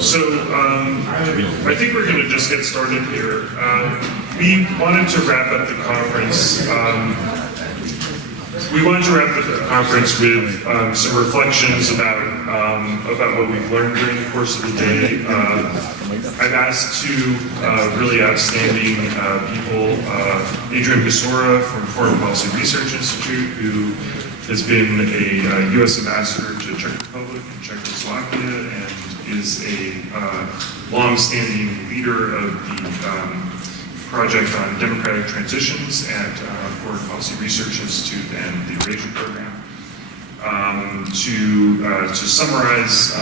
I think we're going to just get started here. We wanted to wrap up the conference. With some reflections about what we've learned during the course of the day. I've asked two really outstanding people, Adrian Basora from Foreign Policy Research Institute, who has been a U.S. ambassador to Czech Republic and Czechoslovakia and is a long-standing leader of the project on democratic transitions at Foreign Policy Research Institute and the Eurasian Program. To summarize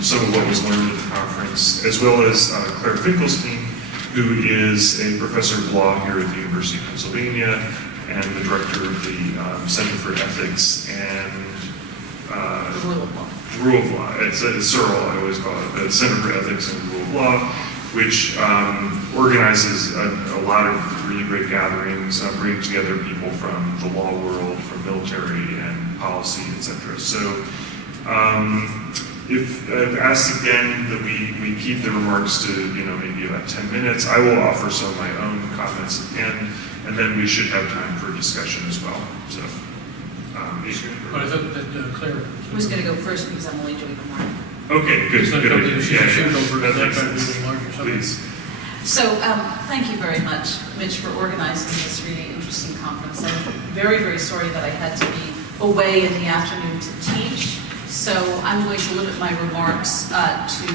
some of what was learned at the conference, as well as Claire Finkelstein, who is a professor of law here at the University of Pennsylvania and the director of the Center for Ethics and Rule of Law. It's CERL, I always call it, the Center for Ethics and Rule of Law, which organizes a lot of really great gatherings, bringing together people from the law world, from military and policy, etc. So if I've asked again that we keep the remarks to maybe about 10 minutes, I will offer some of my own comments at the end, and then we should have time for discussion as well. So, Adrian? But I thought that Claire was going to go first because I'm only doing the morning. Okay, good. So Good. that That makes sense. Please. So thank you very much, Mitch, for organizing this really interesting conference. I'm very, very sorry that I had to be away in the afternoon to teach. So I'm going to limit my remarks to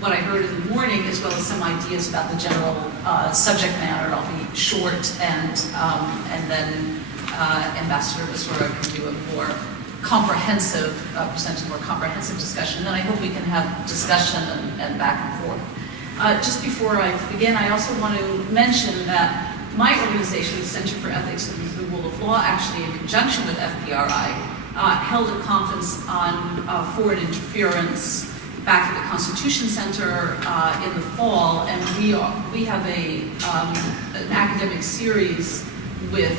what I heard in the morning, as well as some ideas about the general subject matter. I'll be short, and then Ambassador Basora can do a more comprehensive, present a more comprehensive discussion. And I hope we can have discussion and back and forth. Just before I begin, I also want to mention that my organization, the Center for Ethics and the Rule of Law, actually in conjunction with FPRI, held a conference on foreign interference back at the Constitution Center in the fall, and we have an academic series with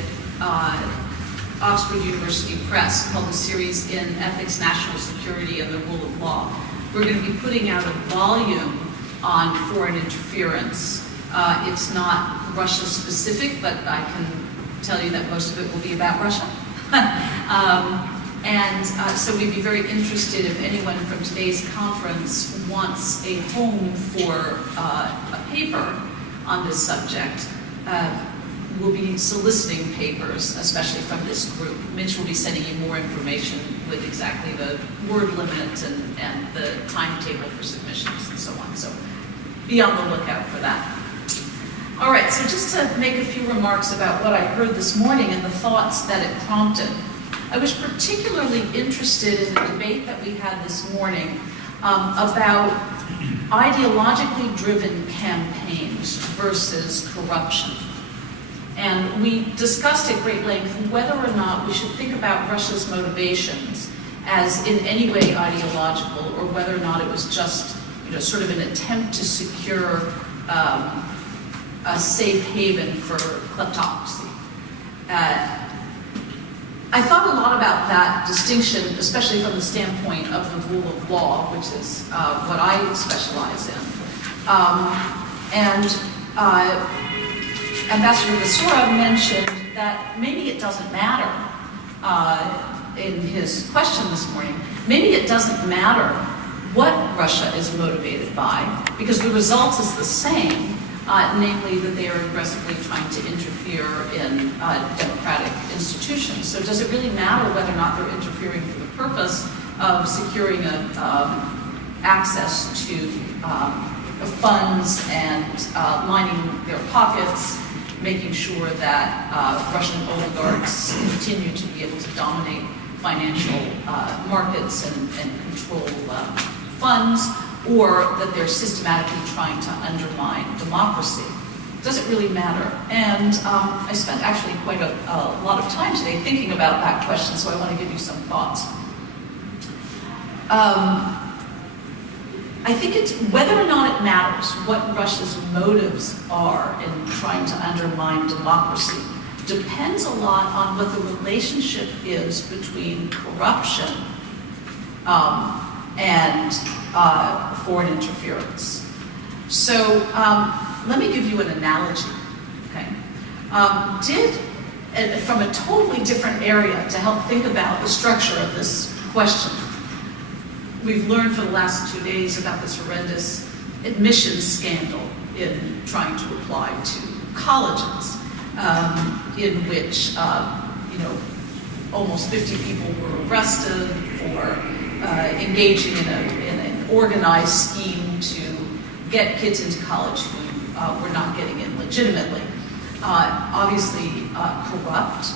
Oxford University Press called the series in Ethics, National Security, and the Rule of Law. We're going to be putting out a volume on foreign interference. It's not Russia specific, but I can tell you that most of it will be about Russia. So we'd be very interested if anyone from today's conference wants a home for a paper on this subject. We'll be soliciting papers, especially from this group. Mitch will be sending you more information with exactly the word limit and the timetable for submissions and so on. So be on the lookout for that. All right, so just to make a few remarks about what I heard this morning and the thoughts that it prompted. I was particularly interested in the debate that we had this morning about ideologically driven campaigns versus corruption. And we discussed at great length whether or not we should think about Russia's motivations as in any way ideological, or whether or not it was just sort of an attempt to secure a safe haven for kleptocracy. I thought a lot about that distinction, especially from the standpoint of the rule of law, which is what I specialize in. Ambassador Basora mentioned that maybe it doesn't matter in his question this morning. Maybe it doesn't matter what Russia is motivated by, because the result is the same, namely that they are aggressively trying to interfere in democratic institutions. So does it really matter whether or not they're interfering for the purpose of securing access to funds and lining their pockets, making sure that Russian oligarchs continue to be able to dominate financial markets and control funds, or that they're systematically trying to undermine democracy? Does it really matter? And I spent actually quite a lot of time today thinking about that question, so I want to give you some thoughts. I think it's whether or not it matters what Russia's motives are in trying to undermine democracy depends a lot on what the relationship is between corruption and foreign interference. So let me give you an analogy, okay? From a totally different area to help think about the structure of this question. We've learned for the last 2 days about this horrendous admissions scandal in trying to apply to colleges, in which almost 50 people were arrested for engaging in an organized scheme to get kids into college who were not getting in legitimately. Obviously corrupt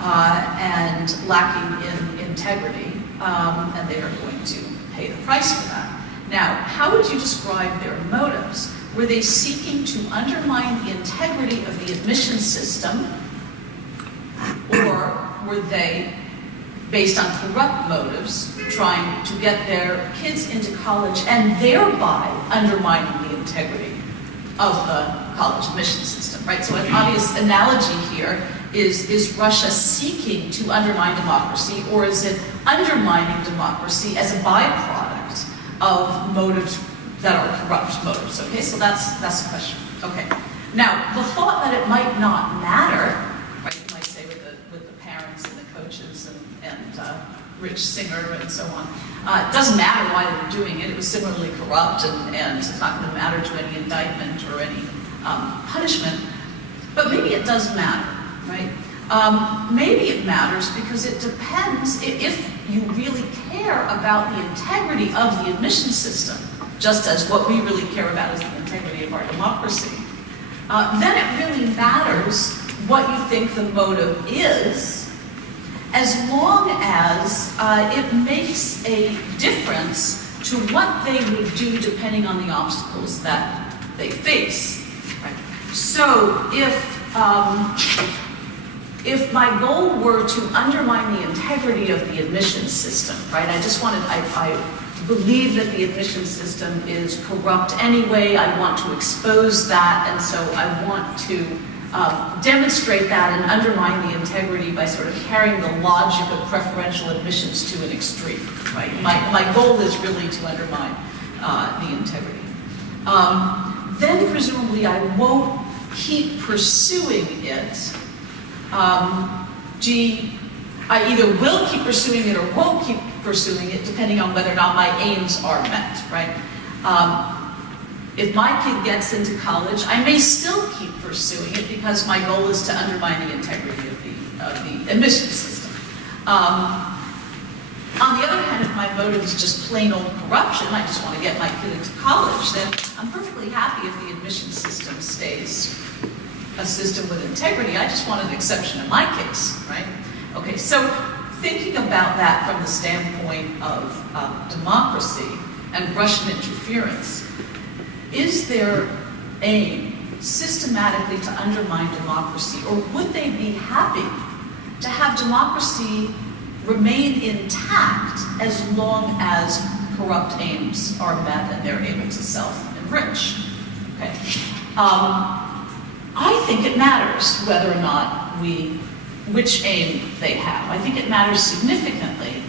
and lacking in integrity, and they are going to pay the price for that. Now, how would you describe their motives? Were they seeking to undermine the integrity of the admission system, or were they, based on corrupt motives, trying to get their kids into college and thereby undermining the integrity of the college admission system, right? So an obvious analogy here is Russia seeking to undermine democracy, or is it undermining democracy as a byproduct of motives that are corrupt motives? Okay, so that's the question. Okay, now the thought that it might not matter, right? You might say with the parents and the coaches and Rich Singer and so on, it doesn't matter why they were doing it. It was similarly corrupt, and it's not going to matter to any indictment or any punishment. But maybe it does matter, right? Maybe it matters because it depends if you really care about the integrity of the admission system, just as what we really care about is the integrity of our democracy. Then it really matters what you think the motive is, as long as it makes a difference to what they would do depending on the obstacles that they face. Right? So if my goal were to undermine the integrity of the admissions system, right? I believe that the admissions system is corrupt anyway. I want to expose that, and so I want to demonstrate that and undermine the integrity by sort of carrying the logic of preferential admissions to an extreme, right? My goal is really to undermine the integrity. Then presumably I won't keep pursuing it. I either will keep pursuing it or won't keep pursuing it, depending on whether or not my aims are met, right? If my kid gets into college, I may still keep pursuing it because my goal is to undermine the integrity of the admission system. On the other hand, if my motive is just plain old corruption, I just want to get my kid into college, then I'm perfectly happy if the admission system stays a system with integrity. I just want an exception in my case, right? Okay, so thinking about that from the standpoint of democracy and Russian interference, is their aim systematically to undermine democracy, or would they be happy to have democracy remain intact as long as corrupt aims are met and they're able to self-enrich? Okay. I think it matters whether or not which aim they have. I think it matters significantly.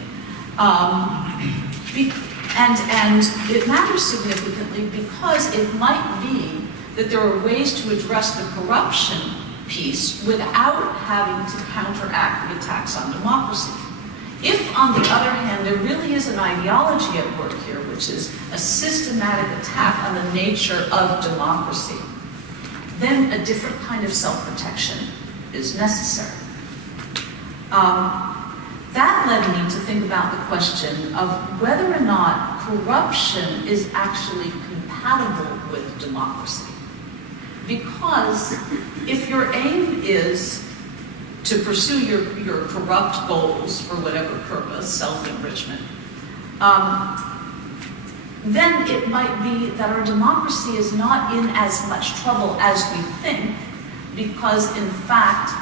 And it matters significantly because it might be that there are ways to address the corruption piece without having to counteract the attacks on democracy. If, on the other hand, there really is an ideology at work here, which is a systematic attack on the nature of democracy, then a different kind of self-protection is necessary. That led me to think about the question of whether or not corruption is actually compatible with democracy. Because if your aim is to pursue your corrupt goals for whatever purpose, self-enrichment, then it might be that our democracy is not in as much trouble as we think, because in fact,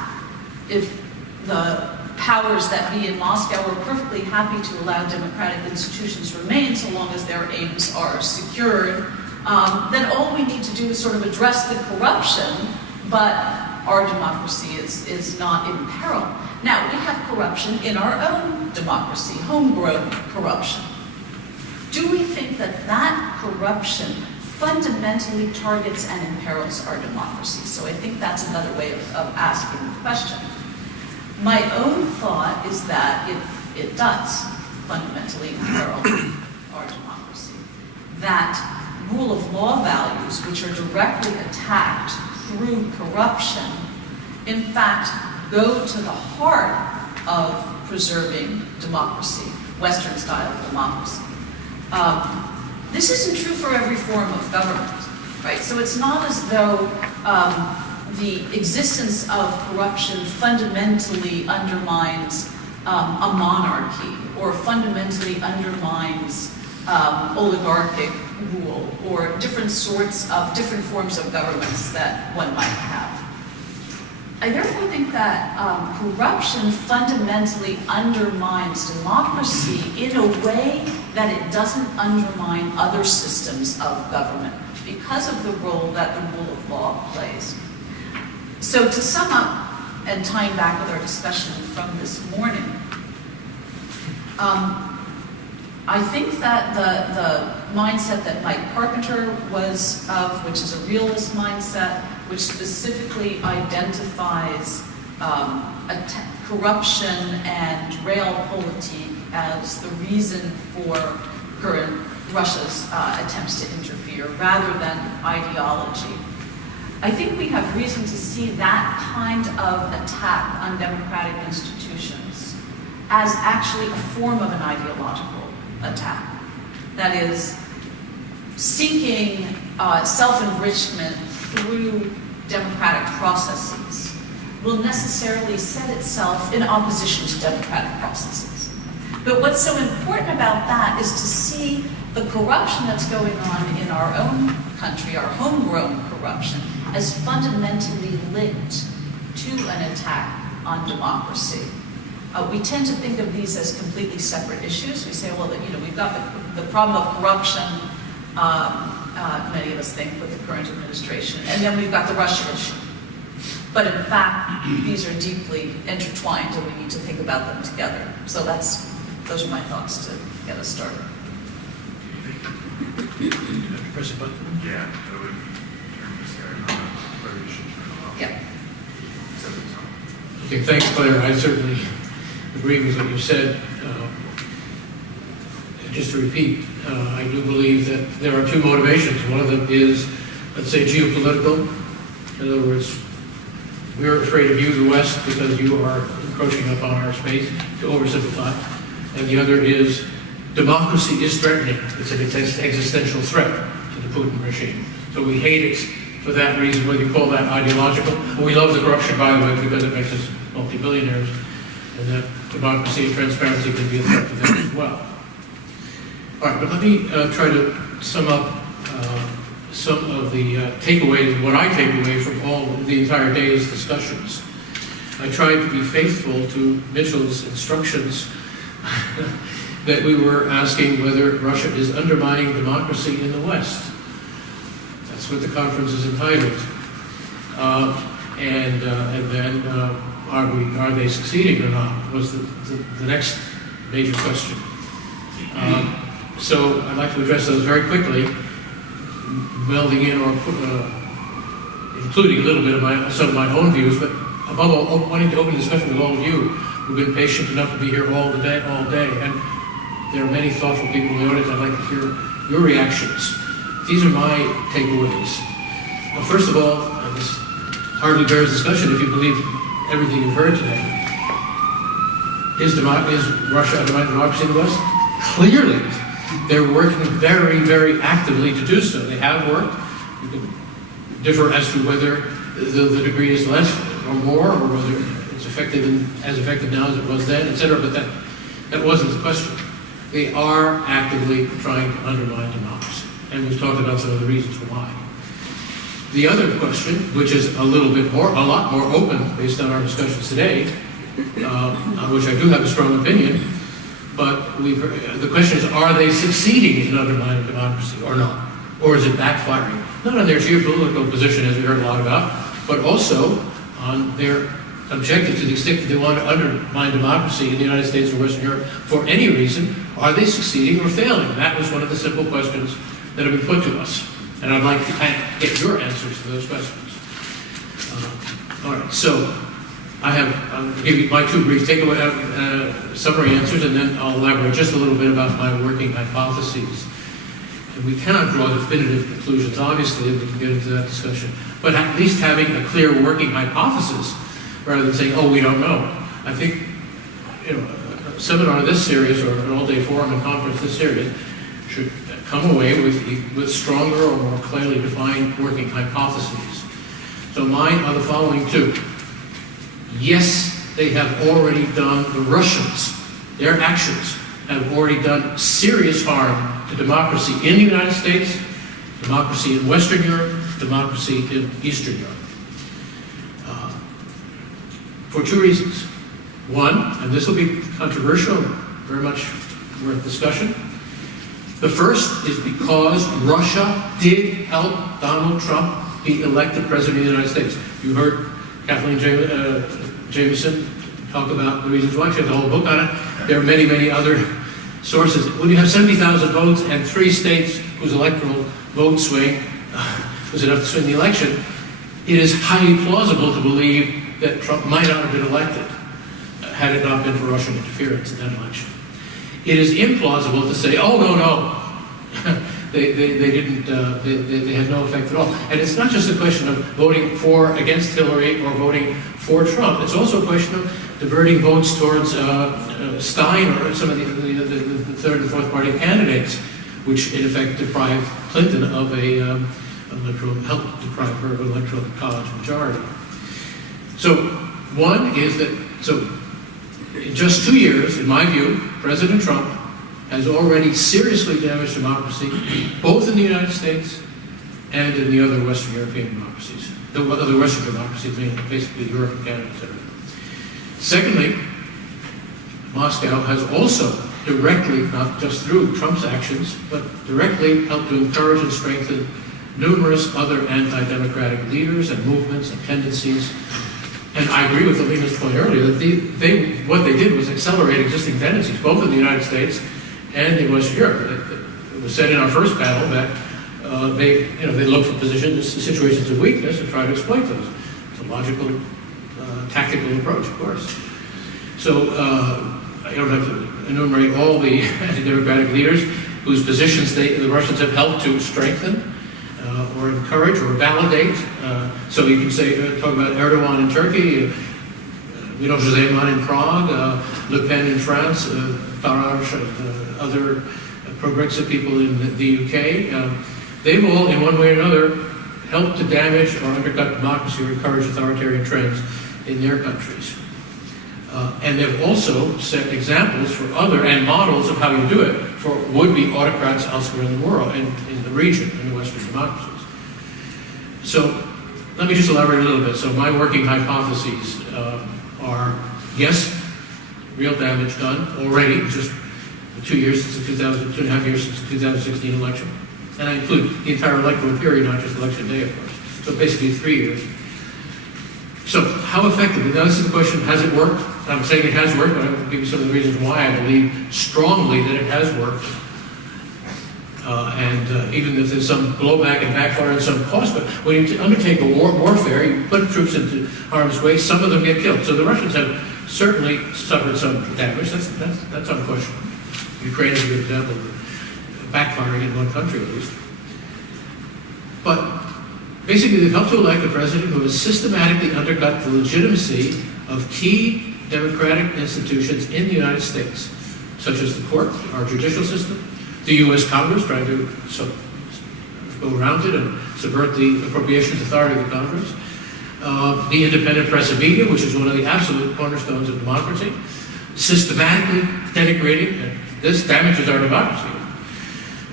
if the powers that be in Moscow are perfectly happy to allow democratic institutions remain so long as their aims are secured, then all we need to do is sort of address the corruption, but our democracy is not in peril. Now, we have corruption in our own democracy, homegrown corruption. do we think that that corruption fundamentally targets and imperils our democracy? So I think that's another way of asking the question. My own thought is that it does fundamentally imperil our democracy. That rule of law values, which are directly attacked through corruption, in fact, go to the heart of preserving democracy, Western style democracy. This isn't true for every form of government, right? So it's not as though the existence of corruption fundamentally undermines a monarchy or fundamentally undermines oligarchic rule or different forms of governments that one might have. I therefore think that corruption fundamentally undermines democracy in a way that it doesn't undermine other systems of government because of the role that the rule of law plays. So to sum up, and tying back with our discussion from this morning, I think that the mindset that Mike Carpenter was of, which is a realist mindset, which specifically identifies corruption and realpolitik as the reason for current Russia's attempts to interfere, rather than ideology. I think we have reason to see that kind of attack on democratic institutions as actually a form of an ideological attack. That is, seeking self-enrichment through democratic processes will necessarily set itself in opposition to democratic processes. But what's so important about that is to see the corruption that's going on in our own country, our homegrown corruption, as fundamentally linked to an attack on democracy. We tend to think of these as completely separate issues. We say, well, we've got the problem of corruption, many of us think, with the current administration, and then we've got the Russia issue. But in fact, these are deeply intertwined, and we need to think about them together. So those are my thoughts to get us started. Press a button. Yeah, that would turn this guy on, whether you should turn it off. Yeah. Except it's on. Okay, thanks, Claire. I certainly agree with what you said. Just to repeat, I do believe that there are two motivations. One of them is, let's say, geopolitical. In other words, we're afraid of you, the West, because you are encroaching upon our space, to oversimplify. And the other is, democracy is threatening. It's an existential threat to the Putin regime. So we hate it for that reason, whether you call that ideological. But we love the corruption, by the way, because it makes us multi-billionaires, and that democracy and transparency can be a threat to them as well. All right, but let me try to sum up some of the takeaways, what I take away from the entire day's discussions. I tried to be faithful to Mitchell's instructions that we were asking whether Russia is undermining democracy in the West. That's what the conference is entitled. And then are they succeeding or not, was the next major question. So I'd like to address those very quickly, melding in or including a little bit of some of my own views, but above all, wanting to open a discussion with all of you who've been patient enough to be here all day. And there are many thoughtful people in the audience. I'd like to hear your reactions. These are my takeaways. Well, first of all, this hardly bears discussion if you believe everything you've heard today. Is Russia undermining democracy in the West? Clearly. They're working very, very actively to do so. They have worked. You can differ as to whether the degree is less or more, or whether it's as effective now as it was then, etc. But that wasn't the question. They are actively trying to undermine democracy. And we've talked about some of the reasons why. The other question, which is a lot more open based on our discussions today, on which I do have a strong opinion, but the question is, are they succeeding in undermining democracy or not? Or is it backfiring? Not on their geopolitical position, as we heard a lot about, but also on their objective to the extent that they want to undermine democracy in the United States or Western Europe for any reason. Are they succeeding or failing? That was one of the simple questions that have been put to us. And I'd like to get your answers to those questions. All right, so I'll give you my two brief takeaway summary answers, and then I'll elaborate just a little bit about my working hypotheses. And we cannot draw definitive conclusions, obviously, and we can get into that discussion. But at least having a clear working hypothesis, rather than saying, oh, we don't know. I think, a seminar this series or an all-day forum and conference this series should come away with stronger or more clearly defined working hypotheses. So mine are the following two. Yes, they have already done, the Russians, their actions have already done serious harm to democracy in the United States, democracy in Western Europe, democracy in Eastern Europe. For two reasons. One, and this will be controversial, very much worth discussion. The first is because Russia did help Donald Trump be elected president of the United States. You heard Kathleen Jameson talk about the reasons why. She has a whole book on it. There are many, many other sources. When you have 70,000 votes and 3 states whose electoral vote swing was enough to swing the election, it is highly plausible to believe that Trump might not have been elected had it not been for Russian interference in that election. It is implausible to say, oh, no, they didn't, they had no effect at all. And it's not just a question of voting against Hillary or voting for Trump. It's also a question of diverting votes towards Stein or some of the third and fourth party candidates, which in effect deprived Clinton of helped deprive her of an electoral college majority. So one is that, in just 2 years, in my view, President Trump has already seriously damaged democracy, both in the United States and in the other Western European democracies. The other Western democracies, meaning basically Europe and Canada, etc. Secondly, Moscow has also directly, not just through Trump's actions, but directly helped to encourage and strengthen numerous other anti-democratic leaders and movements and tendencies. And I agree with Alina's point earlier that what they did was accelerate existing tendencies, both in the United States and in Western Europe. It was said in our first panel that they look for situations of weakness and try to exploit those. It's a logical, tactical approach, of course. So I don't have to enumerate all the anti-democratic leaders whose positions the Russians have helped to strengthen or encourage or validate. So you can say, talk about Erdogan in Turkey, José Manuel in Prague, Le Pen in France, Farage, other pro-Brexit people in the UK. They've all, in one way or another, helped to damage or undercut democracy or encourage authoritarian trends in their countries. And they've also set examples for other and models of how you do it for would-be autocrats elsewhere in the world, in the region, in the Western democracies. So let me just elaborate a little bit. So my working hypotheses are, yes, real damage done already, just 2 years since the 2.5 years since the 2016 election. And I include the entire electoral period, not just election day, of course. So basically 3 years. So how effective? Now this is the question, has it worked? I'm saying it has worked, but I'm going to give you some of the reasons why I believe strongly that it has worked. Even if there's some blowback and backfire and some cost, but when you undertake a warfare, you put troops into harm's way, some of them get killed. So the Russians have certainly suffered some damage. That's unquestionable. Ukraine is a good example of backfiring in one country at least. But basically, they've helped to elect a president who has systematically undercut the legitimacy of key democratic institutions in the United States, such as the court, our judicial system, the U.S. Congress, trying to go around it and subvert the appropriations authority of the Congress, the independent press and media, which is one of the absolute cornerstones of democracy, systematically denigrating, and this damages our democracy.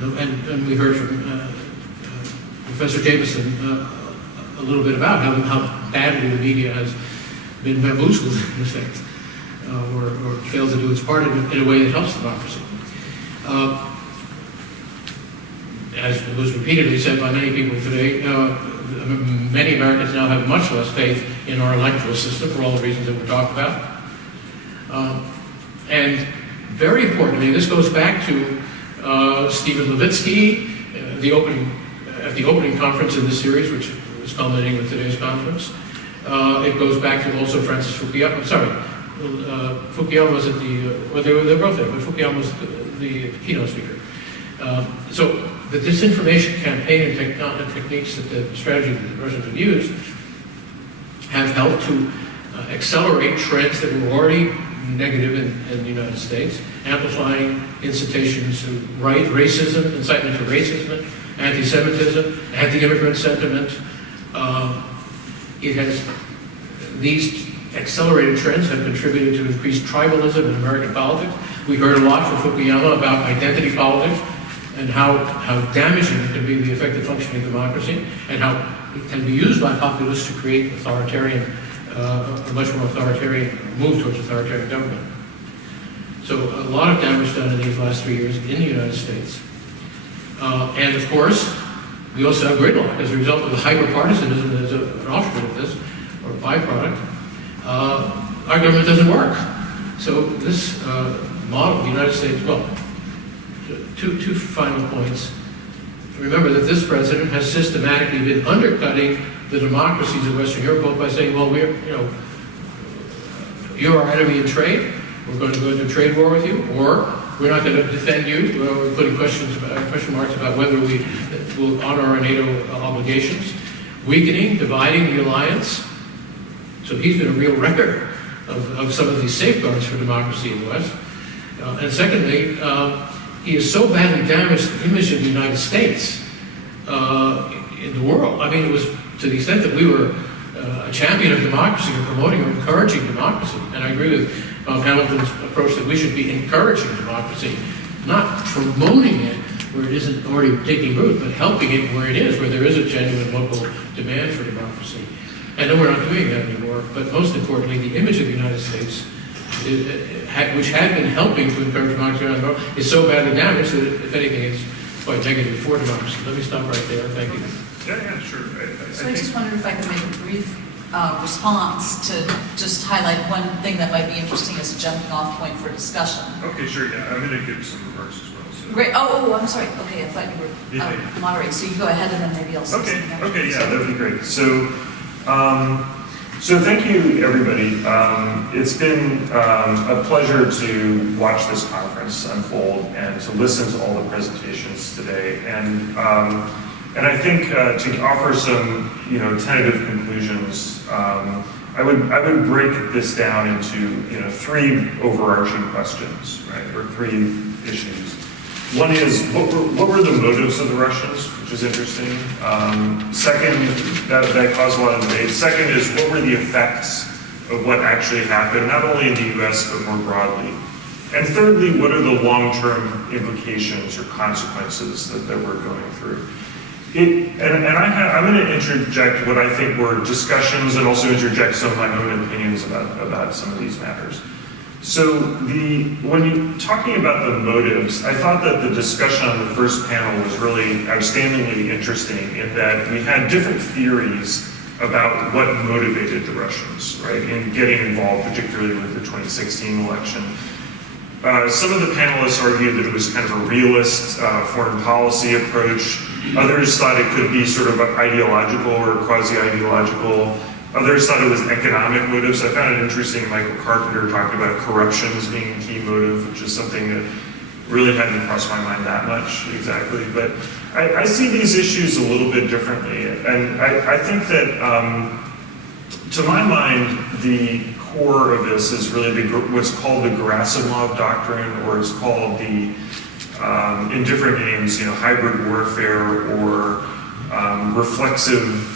And we heard from Professor Jameson a little bit about how badly the media has been bamboozled, in effect, or failed to do its part in a way that helps democracy. As was repeatedly said by many people today, many Americans now have much less faith in our electoral system for all the reasons that we talked about. And very importantly, this goes back to Stephen Levitsky, at the opening conference in this series, which is culminating with today's conference. It goes back to also Francis Fukuyama. Fukuyama was at well, they were both there, but Fukuyama was the keynote speaker. So the disinformation campaign and techniques that the strategy that the Russians have used have helped to accelerate trends that were already negative in the United States, amplifying incitations to racism, incitement to racism, anti-Semitism, anti-immigrant sentiment. These accelerated trends have contributed to increased tribalism in American politics. We heard a lot from Fukuyama about identity politics and how damaging it can be to the effective functioning of democracy, and how it can be used by populists to create a much more authoritarian move towards authoritarian government. So a lot of damage done in these last 3 years in the United States. And of course, we also have gridlock as a result of the hyper-partisanism that is an offshoot of this, or a byproduct. Our government doesn't work. So this model of the United States, well, two final points. Remember that this president has systematically been undercutting the democracies of Western Europe, both by saying, well, you're our enemy in trade, we're going to go into a trade war with you, or we're not going to defend you. We're putting question marks about whether we will honor our NATO obligations, weakening, dividing the alliance. So he's been a real record of some of these safeguards for democracy in the West. And secondly, he has so badly damaged the image of the United States in the world. I mean, it was to the extent that we were a champion of democracy or promoting or encouraging democracy. And I agree with Hamilton's approach that we should be encouraging democracy, not promoting it where it isn't already taking root, but helping it where it is, where there is a genuine local demand for democracy. I know we're not doing that anymore, but most importantly, the image of the United States, which had been helping to encourage democracy around the world, is so badly damaged that, if anything, it's quite negative for democracy. Let me stop right there. Thank you. Yeah, sure. So I just wondered if I could make a brief response to just highlight one thing that might be interesting as a jumping off point for discussion. Okay, sure, yeah. I'm going to give some remarks as well. So. Great. Oh, I'm sorry. Okay, I thought you were moderating. So you go ahead and then maybe I'll say something after. Okay, yeah, that would be great. So, so thank you, everybody. It's been a pleasure to watch this conference unfold and to listen to all the presentations today. And I think to offer some, tentative conclusions, I would break this down into, three overarching questions, right, or three issues. One is, what were the motives of the Russians, which is interesting. Second, that caused a lot of debate. Second is, what were the effects of what actually happened, not only in the US, but more broadly. And thirdly, what are the long-term implications or consequences that we're going through? I'm going to interject what I think were discussions and also interject some of my own opinions about some of these matters. So when you're talking about the motives, I thought that the discussion on the first panel was really outstandingly interesting in that we had different theories about what motivated the Russians, right, in getting involved, particularly with the 2016 election. Some of the panelists argued that it was kind of a realist foreign policy approach. Others thought it could be sort of ideological or quasi-ideological. Others thought it was economic motives. I found it interesting, Michael Carpenter talked about corruption as being a key motive, which is something that really hadn't crossed my mind that much exactly. But I see these issues a little bit differently. And I think that, to my mind, the core of this is really what's called the Gerasimov doctrine, or it's called the, in different names, hybrid warfare or reflexive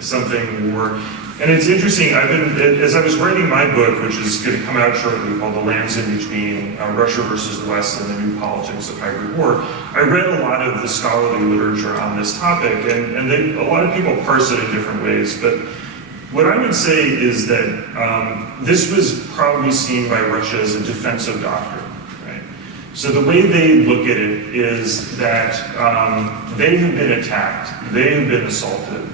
something war. And it's interesting, as I was writing my book, which is going to come out shortly, called The Lands in Between, Russia versus the West and the New Politics of Hybrid War, I read a lot of the scholarly literature on this topic, and a lot of people parse it in different ways, but what I would say is that this was probably seen by Russia as a defensive doctrine, right? So the way they look at it is that they have been attacked, they have been assaulted.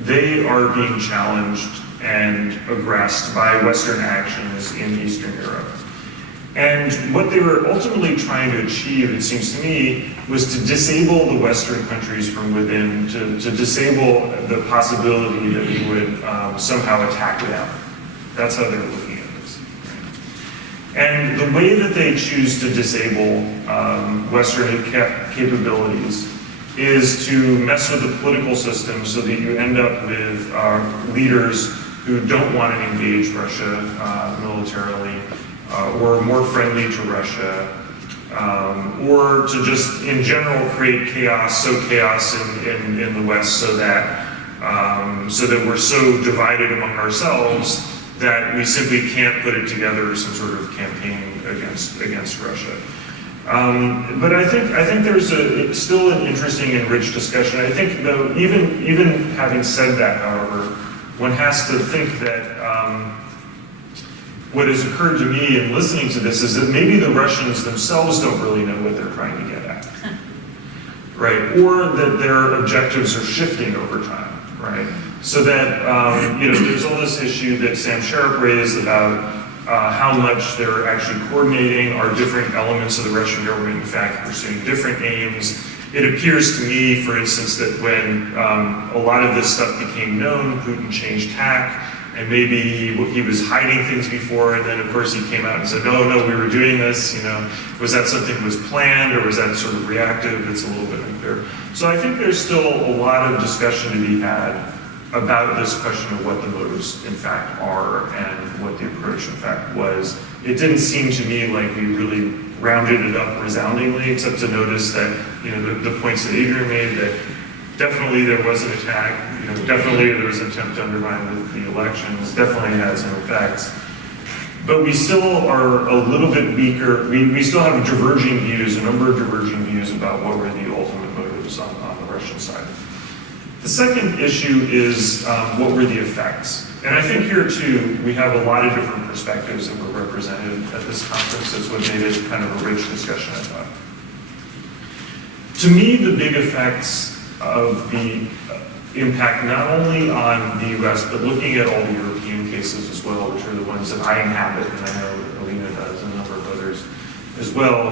they are being challenged and aggressed by Western actions in Eastern Europe. And what they were ultimately trying to achieve, it seems to me, was to disable the Western countries from within, to disable the possibility that we would somehow attack them. That's how they're looking at this. And the way that they choose to disable Western capabilities is to mess with the political system so that you end up with leaders who don't want to engage Russia militarily, or more friendly to Russia, or to just in general create chaos in the West so that we're so divided among ourselves that we simply can't put it together some sort of campaign against Russia. But I think there's still an interesting and rich discussion. I think though, even having said that, however, one has to think that what has occurred to me in listening to this is that maybe the Russians themselves don't really know what they're trying to get at, right? Or that their objectives are shifting over time, right? So that, there's all this issue that Sam Sharp raised about how much they're actually coordinating. Are different elements of the Russian government, in fact, pursuing different aims? It appears to me, for instance, that when a lot of this stuff became known, Putin changed tack, and maybe he was hiding things before, and then of course he came out and said, no, we were doing this, was that something that was planned, or was that sort of reactive? It's a little bit unclear. So I think there's still a lot of discussion to be had about this question of what the motives in fact are and what the approach in fact was. It didn't seem to me like we really rounded it up resoundingly, except to notice that, the points that Adrian made, that definitely there was an attack, definitely there was an attempt to undermine the elections, definitely had some effects. But we still are a little bit weaker. We still have diverging views, a number of diverging views about what were the ultimate motives on the Russian side. The second issue is what were the effects? And I think here too, we have a lot of different perspectives that were represented at this conference. That's what made it kind of a rich discussion, I thought. To me, the big effects of the impact not only on the US, but looking at all the European cases as well, which are the ones that I inhabit, and I know Alina does, and a number of others as well.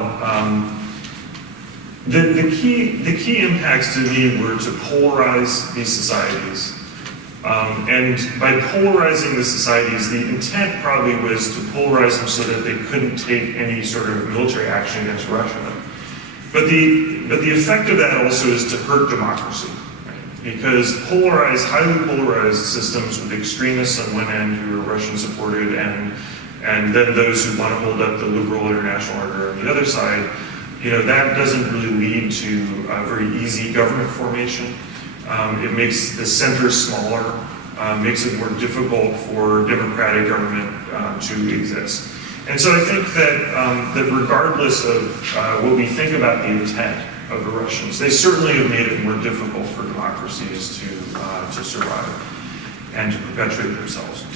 The key impacts to me were to polarize these societies. And by polarizing the societies, the intent probably was to polarize them so that they couldn't take any sort of military action against Russia. But the effect of that also is to hurt democracy, right? Because highly polarized systems with extremists on one end who are Russian supported, and then those who want to hold up the liberal international order on the other side, that doesn't really lead to very easy government formation. It makes the center smaller, makes it more difficult for democratic government to exist. And so I think that regardless of what we think about the intent of the Russians, they certainly have made it more difficult for democracies to survive and to perpetuate themselves.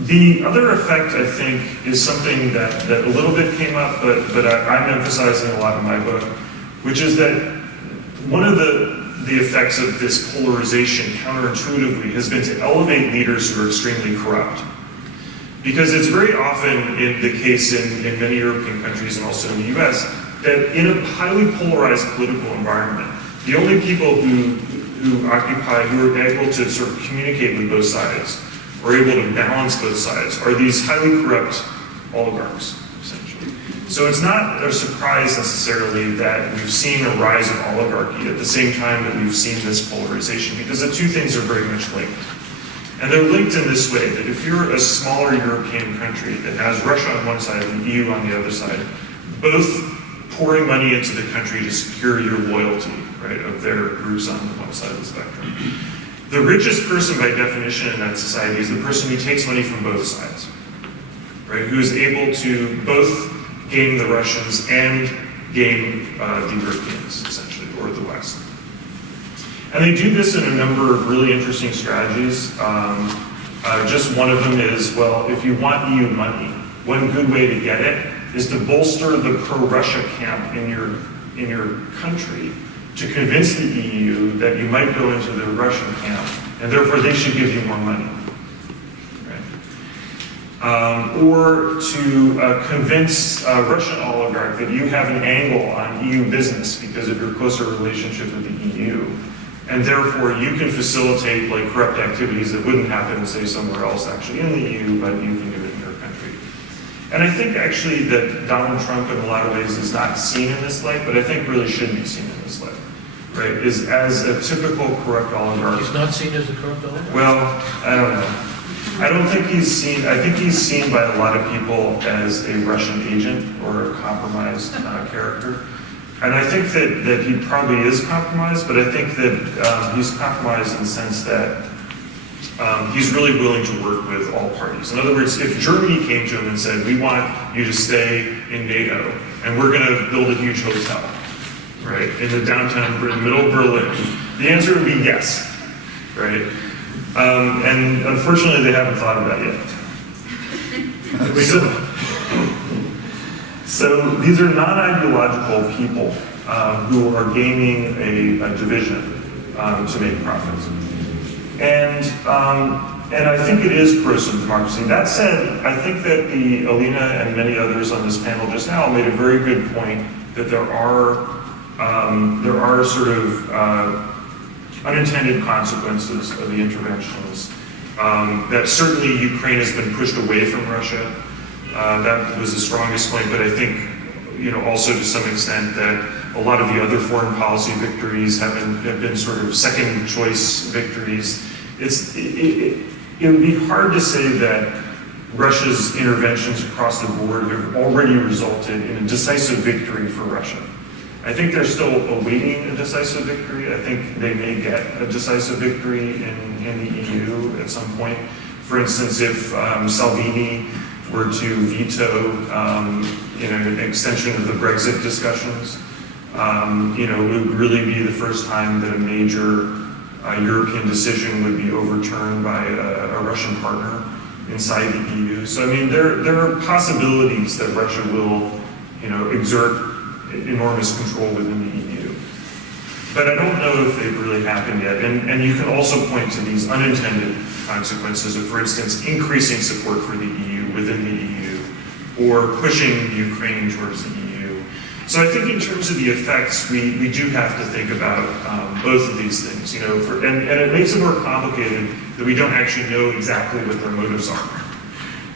The other effect, I think, is something that a little bit came up, but I'm emphasizing a lot in my book, which is that one of the effects of this polarization, counterintuitively, has been to elevate leaders who are extremely corrupt. Because it's very often the case in many European countries and also in the US, that in a highly polarized political environment, the only people who are able to sort of communicate with both sides, or able to balance both sides, are these highly corrupt oligarchs, essentially. So it's not a surprise necessarily that we've seen a rise of oligarchy at the same time that we've seen this polarization, because the two things are very much linked. And they're linked in this way, that if you're a smaller European country that has Russia on one side and the EU on the other side, both pouring money into the country to secure your loyalty, right, of their groups on one side of the spectrum. The richest person by definition in that society is the person who takes money from both sides, right, who is able to both gain the Russians and gain the Europeans, essentially, or the West. And they do this in a number of really interesting strategies. Just one of them is, well, if you want EU money, one good way to get it is to bolster the pro-Russia camp in your country to convince the EU that you might go into the Russian camp, and therefore they should give you more money. Or to convince a Russian oligarch that you have an angle on EU business because of your closer relationship with the EU, and therefore you can facilitate like corrupt activities that wouldn't happen, say, somewhere else actually in the EU, but you can do it in your country. And I think actually that Donald Trump in a lot of ways is not seen in this light, but I think really should be seen in this light, right? Is as a typical corrupt oligarch. He's not seen as a corrupt oligarch? Well, I don't know. I don't think he's seen, I think he's seen by a lot of people as a Russian agent or a compromised character. And I think that he probably is compromised, but I think that he's compromised in the sense that he's really willing to work with all parties. In other words, if Germany came to him and said, we want you to stay in NATO, and we're going to build a huge hotel, right, in the downtown, in the middle of Berlin, the answer would be yes, right? And unfortunately, they haven't thought of that yet. So these are non-ideological people who are gaming a division to make profits. And I think it is corrosive democracy. That said, I think that the Alina and many others on this panel just now made a very good point that there are sort of unintended consequences of the interventions. That certainly Ukraine has been pushed away from Russia. That was the strongest point, but I think, also to some extent that a lot of the other foreign policy victories have been sort of second choice victories. It would be hard to say that Russia's interventions across the board have already resulted in a decisive victory for Russia. I think they're still awaiting a decisive victory. I think they may get a decisive victory in the EU at some point. For instance, if Salvini were to veto an extension of the Brexit discussions, it would really be the first time that a major European decision would be overturned by a Russian partner inside the EU. So, I mean, there are possibilities that Russia will, exert enormous control within the EU. But I don't know if they've really happened yet. And you can also point to these unintended consequences of, for instance, increasing support for the EU within the EU, or pushing Ukraine towards the EU. So I think in terms of the effects, we do have to think about both of these things, and it makes it more complicated that we don't actually know exactly what their motives are.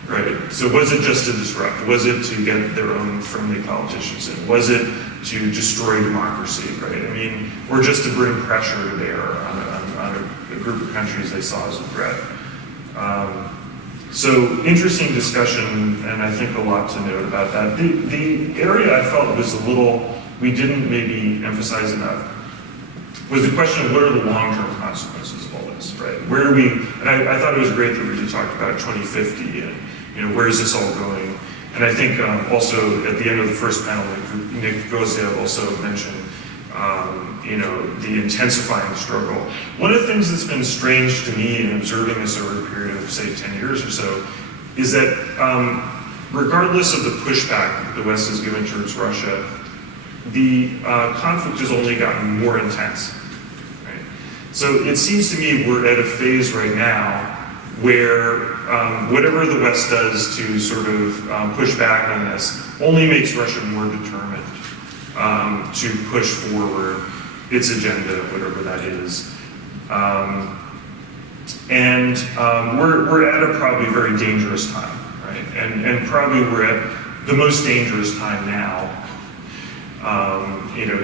Right. So was it just to disrupt? Was it to get their own friendly politicians in? Was it to destroy democracy? Right. I mean, or just to bring pressure to bear on a group of countries they saw as a threat. So interesting discussion, and I think a lot to note about that. The area I felt was a little, we didn't maybe emphasize enough, was the question of what are the long-term consequences of all this, right? Where do we, and I thought it was great that we really talked about 2050 and, where is this all going? And I think also at the end of the first panel, Nick Goziev also mentioned, the intensifying struggle. One of the things that's been strange to me in observing this over a period of, say, 10 years or so, is that regardless of the pushback the West has given towards Russia, the conflict has only gotten more intense. Right? So it seems to me we're at a phase right now where whatever the West does to sort of push back on this only makes Russia more determined to push forward its agenda, whatever that is. We're at a probably very dangerous time, right? And probably we're at the most dangerous time now.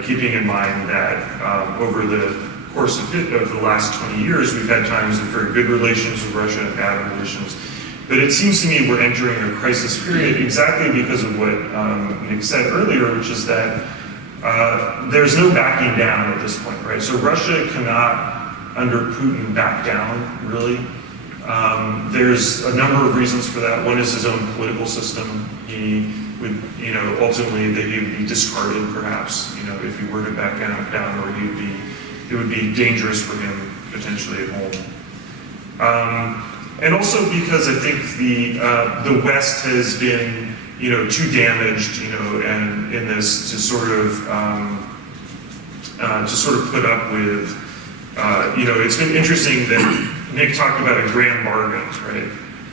Keeping in mind that over the course of the last 20 years, we've had times of very good relations with Russia and bad relations. But it seems to me we're entering a crisis period exactly because of what Nick said earlier, which is that there's no backing down at this point, right? So Russia cannot, under Putin, back down, really. There's a number of reasons for that. One is his own political system. He would, ultimately that he would be discarded, perhaps, if he were to back down, or it would be dangerous for him potentially at home. And also because I think the West has been, too damaged, and in this to sort of to sort of put up with, it's been interesting that Nick talked about a grand bargain, right?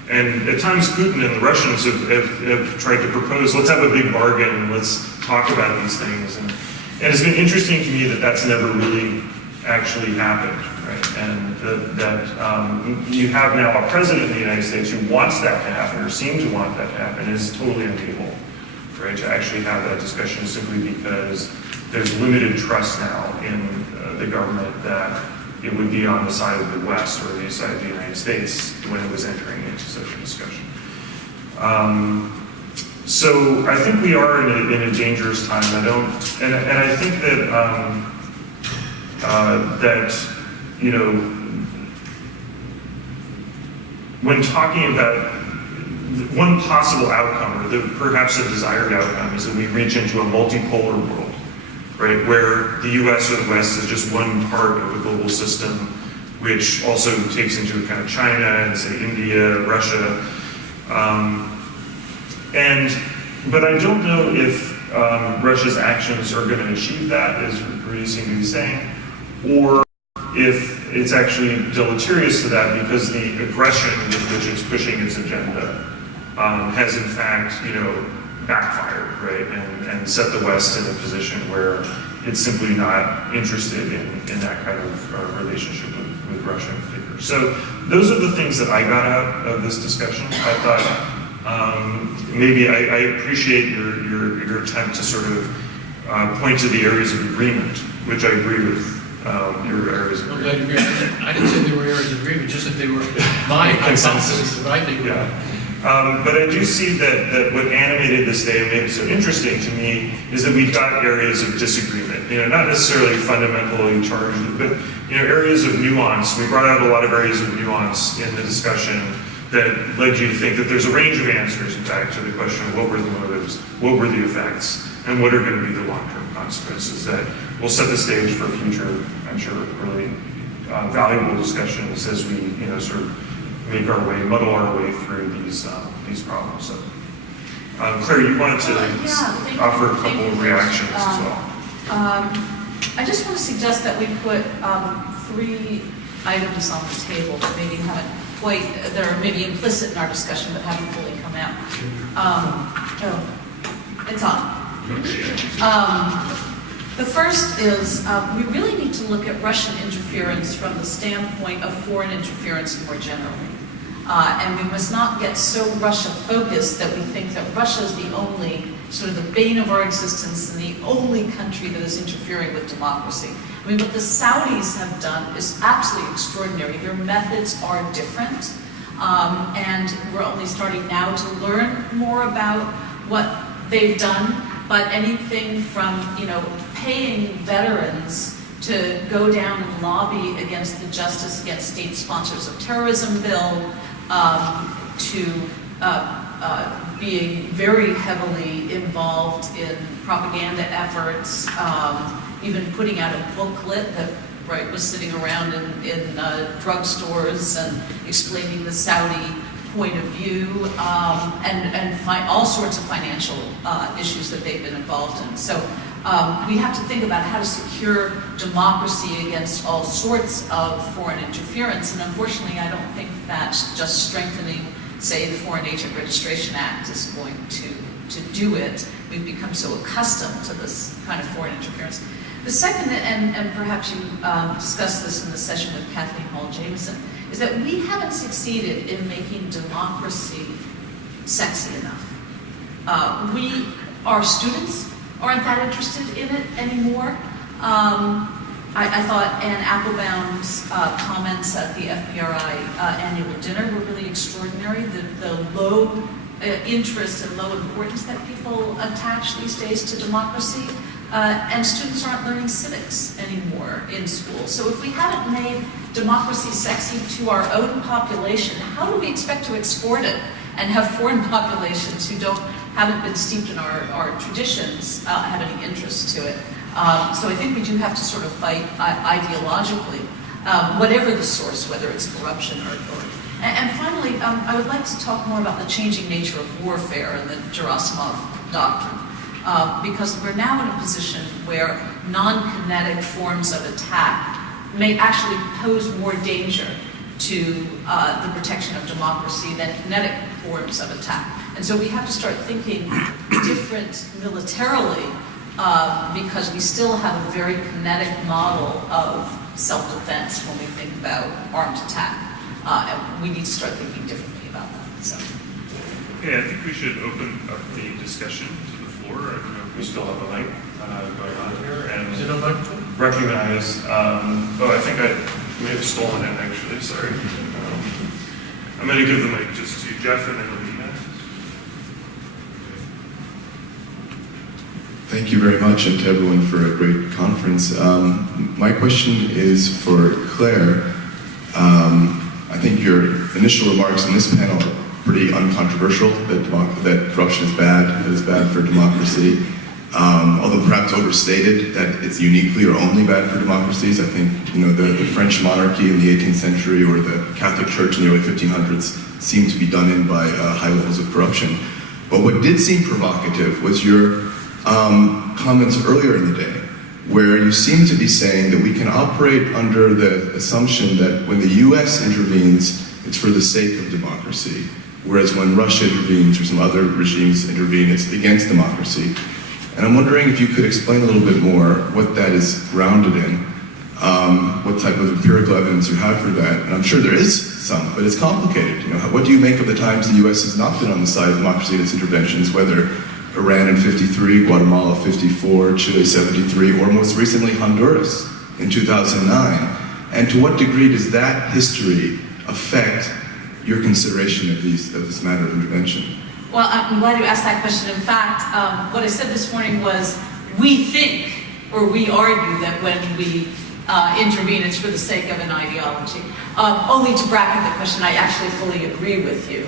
And at times Putin and the Russians have tried to propose, let's have a big bargain and let's talk about these things. And it's been interesting to me that that's never really actually happened, right? And that you have now a president of the United States who wants that to happen, or seems to want that to happen, and is totally unable, right, to actually have that discussion simply because there's limited trust now in the government that it would be on the side of the West or the side of the United States when it was entering into such a discussion. So I think we are in a dangerous time. And I think that when talking about one possible outcome, or perhaps a desired outcome, is that we reach into a multipolar world. Right, where the U.S. or the West is just one part of a global system, which also takes into account China and, say, India, Russia. But I don't know if Russia's actions are going to achieve that, as Rudy seemed to be saying, or if it's actually deleterious to that because the aggression with which it's pushing its agenda has, in fact, backfired, right, and set the West in a position where it's simply not interested in that kind of relationship with Russia in particular. So those are the things that I got out of this discussion. I thought maybe I appreciate your attempt to sort of point to the areas of agreement, which I agree with your areas of agreement. I didn't say there were areas of agreement, just that they were my hypothesis that I think. Yeah. But I do see that what animated this day and made it so interesting to me is that we've got areas of disagreement. Not necessarily fundamentally charged, but areas of nuance. We brought out a lot of areas of nuance in the discussion that led you to think that there's a range of answers, in fact, to the question of what were the motives, what were the effects, and what are going to be the long-term consequences that will set the stage for future, I'm sure, really valuable discussions as we, sort of muddle our way through these problems. So, Claire, you wanted to offer a couple of reactions as well. I just want to suggest that we put 3 items on the table that maybe haven't quite, that are maybe implicit in our discussion but haven't fully come out. It's on. The first is we really need to look at Russian interference from the standpoint of foreign interference more generally. And we must not get so Russia-focused that we think that Russia is the only, sort of the bane of our existence and the only country that is interfering with democracy. I mean, what the Saudis have done is absolutely extraordinary. Their methods are different, and we're only starting now to learn more about what they've done, but anything from, paying veterans to go down and lobby against the Justice Against State Sponsors of Terrorism bill, to being very heavily involved in propaganda efforts, even putting out a booklet that was sitting around in drugstores and explaining the Saudi point of view, and all sorts of financial issues that they've been involved in. So we have to think about how to secure democracy against all sorts of foreign interference, and unfortunately I don't think that just strengthening, say, the Foreign Agent Registration Act is going to do it. We've become so accustomed to this kind of foreign interference. The second, and perhaps you discussed this in the session with Kathleen Hall-Jameson, is that we haven't succeeded in making democracy sexy enough. Our students aren't that interested in it anymore. I thought Anne Applebaum's comments at the FPRI annual dinner were really extraordinary. The low interest and low importance that people attach these days to democracy. And students aren't learning civics anymore in school. So if we haven't made democracy sexy to our own population, how do we expect to export it and have foreign populations who haven't been steeped in our traditions have any interest to it? So I think we do have to sort of fight ideologically, whatever the source, whether it's corruption or and finally, I would like to talk more about the changing nature of warfare and the Gerasimov doctrine. because we're now in a position where non-kinetic forms of attack may actually pose more danger to the protection of democracy than kinetic forms of attack. And so we have to start thinking different militarily because we still have a very kinetic model of self-defense when we think about armed attack. And we need to start thinking differently about that. So. Okay, I think we should open up the discussion to the floor. I don't know if we still have a mic going on here. And Is it on microphone? recognize, I think I may have stolen it actually, sorry. I'm going to give the mic just to Jeff and then Alina. Thank you very much, and to everyone for a great conference. My question is for Claire. I think your initial remarks in this panel are pretty uncontroversial, that corruption is bad, that it's bad for democracy. Although perhaps overstated, that it's uniquely or only bad for democracies. I think the French monarchy in the 18th century or the Catholic Church in the early 1500s seemed to be done in by high levels of corruption. But what did seem provocative was your comments earlier in the day, where you seem to be saying that we can operate under the assumption that when the US intervenes, it's for the sake of democracy, whereas when Russia intervenes or some other regimes intervene, it's against democracy. And I'm wondering if you could explain a little bit more what that is grounded in, what type of empirical evidence you have for that. And I'm sure there is some, but it's complicated. What do you make of the times the US has not been on the side of democracy in its interventions, whether Iran in 53, Guatemala 54, Chile 73, or most recently Honduras in 2009? And to what degree does that history affect your consideration of this matter of intervention? Well, I'm glad you asked that question. In fact, what I said this morning was, we think, or we argue that when we intervene, it's for the sake of an ideology. Only to bracket the question, I actually fully agree with you.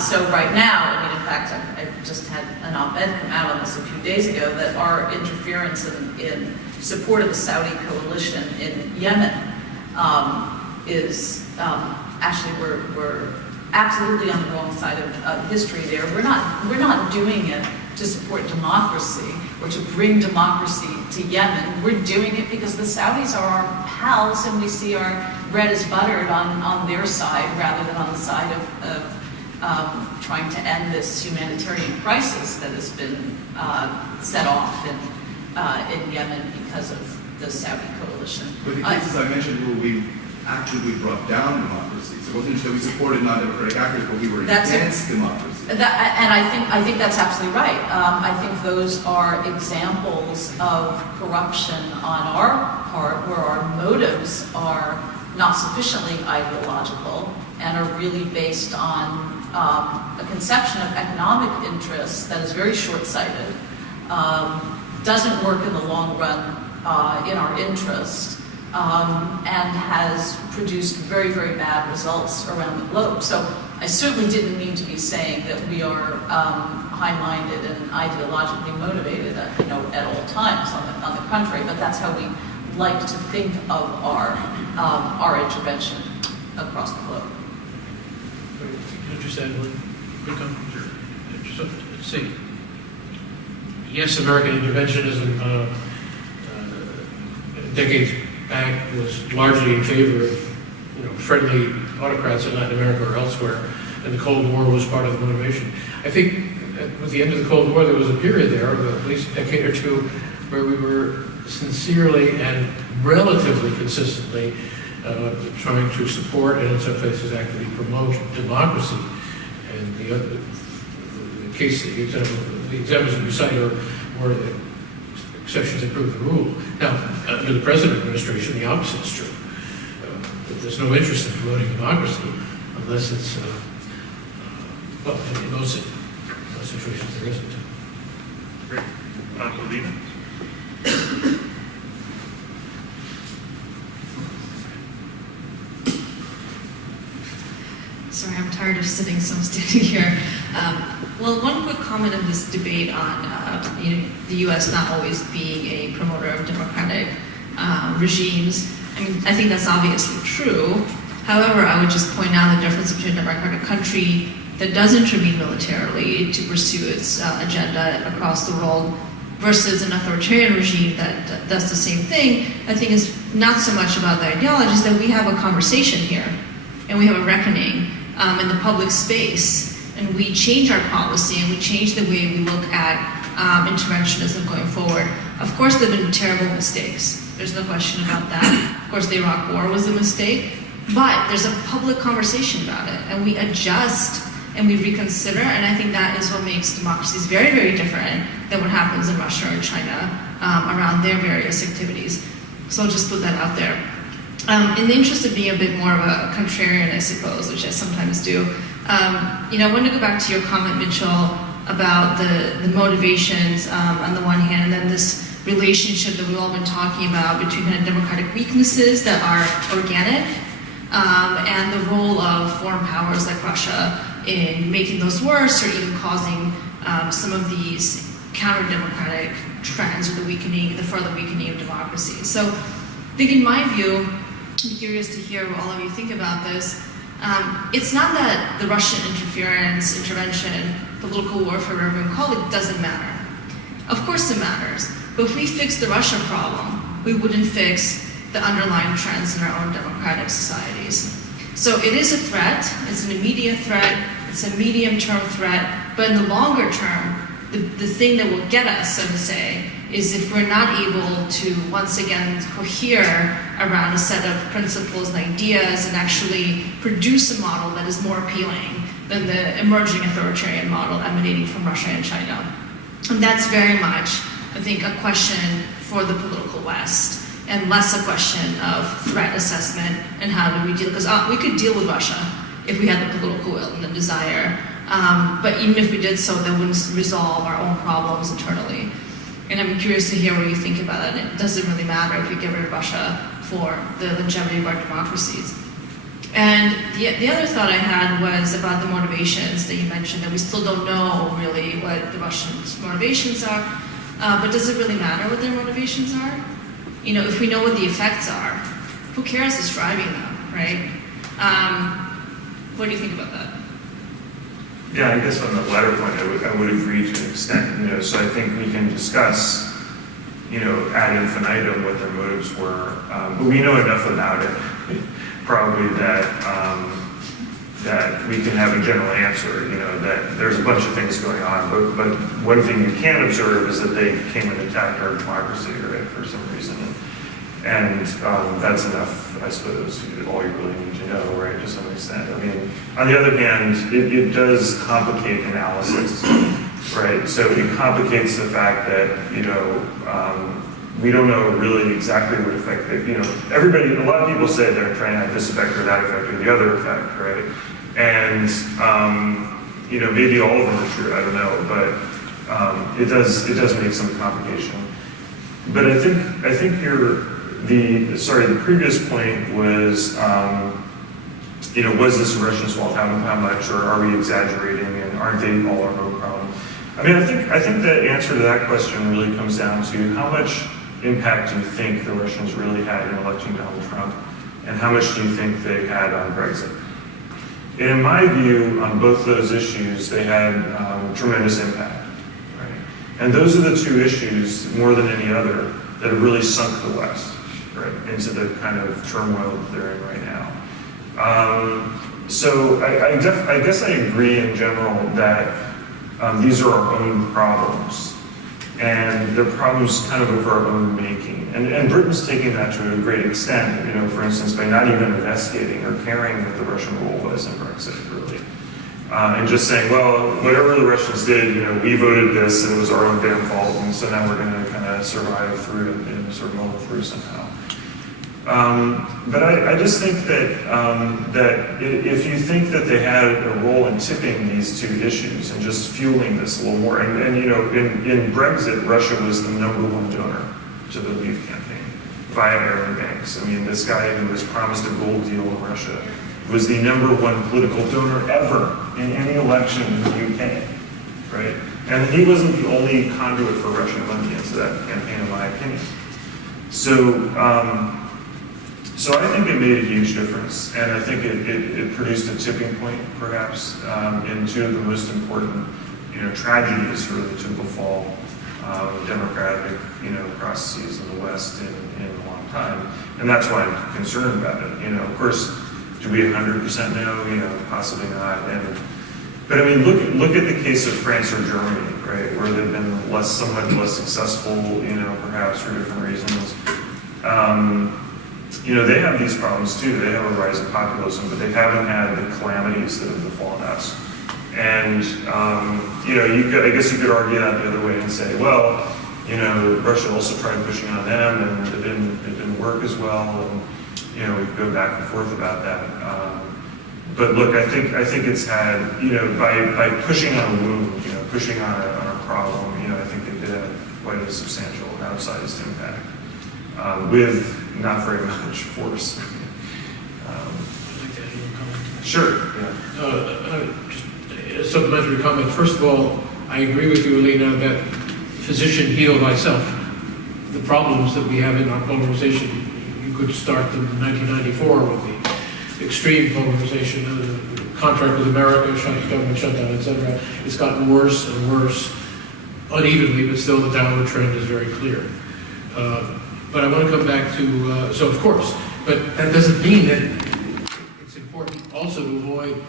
So right now, in fact, I just had an op-ed come out on this a few days ago, that our interference in support of the Saudi coalition in Yemen is actually we're absolutely on the wrong side of history there. We're not doing it to support democracy or to bring democracy to Yemen. We're doing it because the Saudis are our pals and we see our bread is buttered on their side rather than on the side of trying to end this humanitarian crisis that has been set off in Yemen because of the Saudi coalition. But the cases I mentioned where we actively brought down democracy. So it wasn't just that we supported non-democratic actors, but we were against democracy. And I think that's absolutely right. I think those are examples of corruption on our part where our motives are not sufficiently ideological and are really based on a conception of economic interests that is very short-sighted, doesn't work in the long run in our interest, and has produced very, very bad results around the globe. So I certainly didn't mean to be saying that we are high-minded and ideologically motivated at all times. On the contrary, but that's how we like to think of our intervention across the globe. Just add one quick comment. Sure. Let's see. Yes, American interventionism decades back was largely in favor of friendly autocrats in Latin America or elsewhere, and the Cold War was part of the motivation. I think with the end of the Cold War, there was a period there of at least a decade or two where we were sincerely and relatively consistently trying to support and in some places actually promote democracy. And the examples that you cite were exceptions that prove the rule. Now, under the present administration, the opposite is true. There's no interest in promoting democracy unless it's, well, in most situations there isn't. Great. Alina? Sorry, I'm tired of sitting, so I'm standing here. Well, one quick comment on this debate on the U.S. not always being a promoter of democratic regimes. I mean, I think that's obviously true. However, I would just point out the difference between a democratic country that does intervene militarily to pursue its agenda across the world versus an authoritarian regime that does the same thing, I think is not so much about the ideology, is that we have a conversation here, and we have a reckoning in the public space, and we change our policy, and we change the way we look at interventionism going forward. Of course, there have been terrible mistakes. There's no question about that. Of course, the Iraq War was a mistake, but there's a public conversation about it, and we adjust and we reconsider, and I think that is what makes democracies very, very different than what happens in Russia or China around their various activities. So I'll just put that out there. In the interest of being a bit more of a contrarian, I suppose, which I sometimes do, I want to go back to your comment, Mitchell, about the motivations on the one hand, and then this relationship that we've all been talking about between kind of democratic weaknesses that are organic and the role of foreign powers like Russia in making those worse or even causing some of these counter-democratic trends or the further weakening of democracy. So I think in my view, I'm curious to hear what all of you think about this. It's not that the Russian intervention, political warfare, whatever you call it, doesn't matter. Of course it matters. But if we fix the Russia problem, we wouldn't fix the underlying trends in our own democratic societies. So it is a threat, it's an immediate threat, it's a medium-term threat, but in the longer term, the thing that will get us, so to say, is if we're not able to, once again, cohere around a set of principles and ideas and actually produce a model that is more appealing than the emerging authoritarian model emanating from Russia and China. And that's very much, I think, a question for the political West, and less a question of threat assessment and how do we deal, because we could deal with Russia if we had the political will and the desire, but even if we did so, that wouldn't resolve our own problems internally. And I'm curious to hear what you think about it. It doesn't really matter if we get rid of Russia for the longevity of our democracies. And the other thought I had was about the motivations that you mentioned, that we still don't know really what the Russians' motivations are, but does it really matter what their motivations are? If we know what the effects are, who cares what's driving them, right? What do you think about that? Yeah, I guess on the latter point, I would agree to an extent. So I think we can discuss, ad infinitum what their motives were, but we know enough about it, probably that we can have a general answer. That there's a bunch of things going on, but one thing you can observe is that they came and attacked our democracy, right, for some reason, and that's enough, I suppose, all you really need to know, right, to some extent. I mean, on the other hand, it does complicate analysis, right? So it complicates the fact that, we don't know really exactly what effect that, a lot of people say they're trying to have this effect or that effect or the other effect, right? And, maybe all of them are true, I don't know, but it does make some complication. But I think the previous point was, was this Russians' fault? How much, or are we exaggerating? And aren't they all our own problem? I mean, I think the answer to that question really comes down to how much impact do you think the Russians really had in electing Donald Trump, and how much do you think they had on Brexit? In my view, on both those issues, they had tremendous impact. Right? And those are the two issues, more than any other, that have really sunk the West, right, into the kind of turmoil that they're in right now. So I guess I agree in general that these are our own problems, and they're problems kind of of our own making. And Britain's taking that to a great extent, for instance, by not even investigating or caring what the Russian role was in Brexit, really. And just saying, well, whatever the Russians did, we voted this, and it was our own damn fault, and so now we're going to kind of survive through it and sort of muddle through somehow. But I just think that if you think that they had a role in tipping these two issues and just fueling this a little more, and in Brexit, Russia was the #1 donor to the Leave campaign via Aaron Banks. I mean, this guy who was promised a gold deal in Russia was the #1 political donor ever in any election in the UK, right? And he wasn't the only conduit for Russian money into that campaign, in my opinion. So I think it made a huge difference, and I think it produced a tipping point, perhaps, in two of the most important, tragedies really to befall democratic, processes in the West in a long time. And that's why I'm concerned about it. Of course, do we 100% know? Possibly not. But I mean, look at the case of France or Germany, right, where they've been somewhat less successful, perhaps for different reasons. They have these problems too. They have a rise in populism, but they haven't had the calamities that have befallen us. And I guess you could argue that the other way and say, well, Russia also tried pushing on them, and it didn't work as well, and we could go back and forth about that. But look, I think it's had, by pushing on a wound, pushing on a problem, I think they did have quite a substantial outsized impact with not very much force. I'd like to add a little comment. Sure. Yeah. Just a supplementary comment. First of all, I agree with you, Alina, that physician heal thyself. The problems that we have in our polarization, you could start them in 1994 with the extreme polarization, the contract with America, government shutdown, etc. It's gotten worse and worse, unevenly, but still the downward trend is very clear. But I want to come back to, so of course, but that doesn't mean that it's important also to avoid,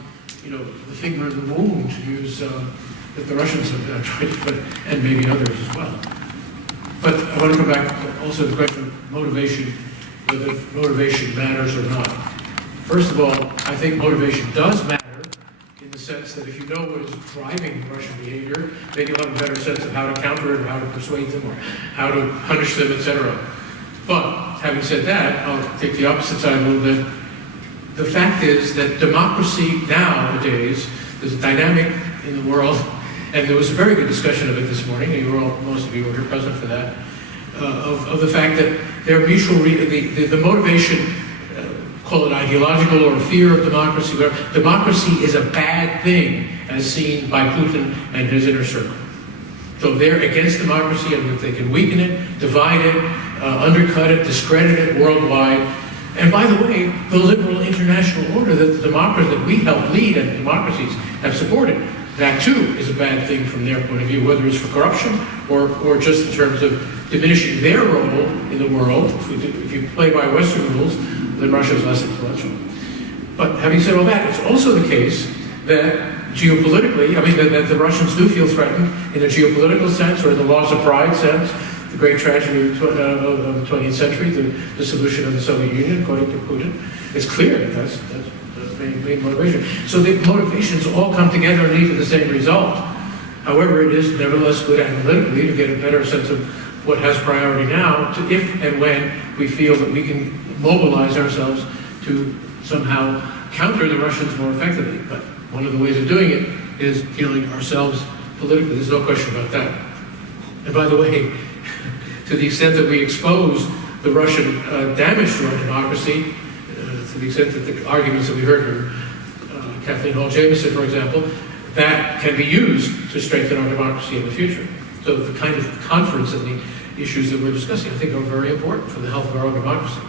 the finger in the wound, to use that the Russians have tried to put, and maybe others as well. But I want to come back also to the question of motivation, whether motivation matters or not. First of all, I think motivation does matter in the sense that if you know what is driving Russian behavior, then you'll have a better sense of how to counter it, or how to persuade them, or how to punish them, etc. But having said that, I'll take the opposite side a little bit. The fact is that democracy nowadays, there's a dynamic in the world, and there was a very good discussion of it this morning, and most of you were here present for that, of the fact that their mutual, the motivation, call it ideological or fear of democracy, where democracy is a bad thing as seen by Putin and his inner circle. So they're against democracy, and if they can weaken it, divide it, undercut it, discredit it worldwide. And by the way, the liberal international order that the democracies that we help lead and democracies have supported, that too is a bad thing from their point of view, whether it's for corruption or just in terms of diminishing their role in the world. If you play by Western rules, then Russia is less influential. But having said all that, it's also the case that geopolitically, that the Russians do feel threatened in a geopolitical sense, or in the laws of pride sense. The great tragedy of the 20th century, the dissolution of the Soviet Union, according to Putin. It's clear that that's main motivation. So the motivations all come together and lead to the same result. However, it is nevertheless good analytically to get a better sense of what has priority now, to if and when we feel that we can mobilize ourselves to somehow counter the Russians more effectively. But one of the ways of doing it is healing ourselves politically. There's no question about that. And by the way, to the extent that we expose the Russian damage to our democracy, to the extent that the arguments that we heard from Kathleen Hall-Jamieson, for example, that can be used to strengthen our democracy in the future. So the kind of conference and the issues that we're discussing, I think, are very important for the health of our own democracy.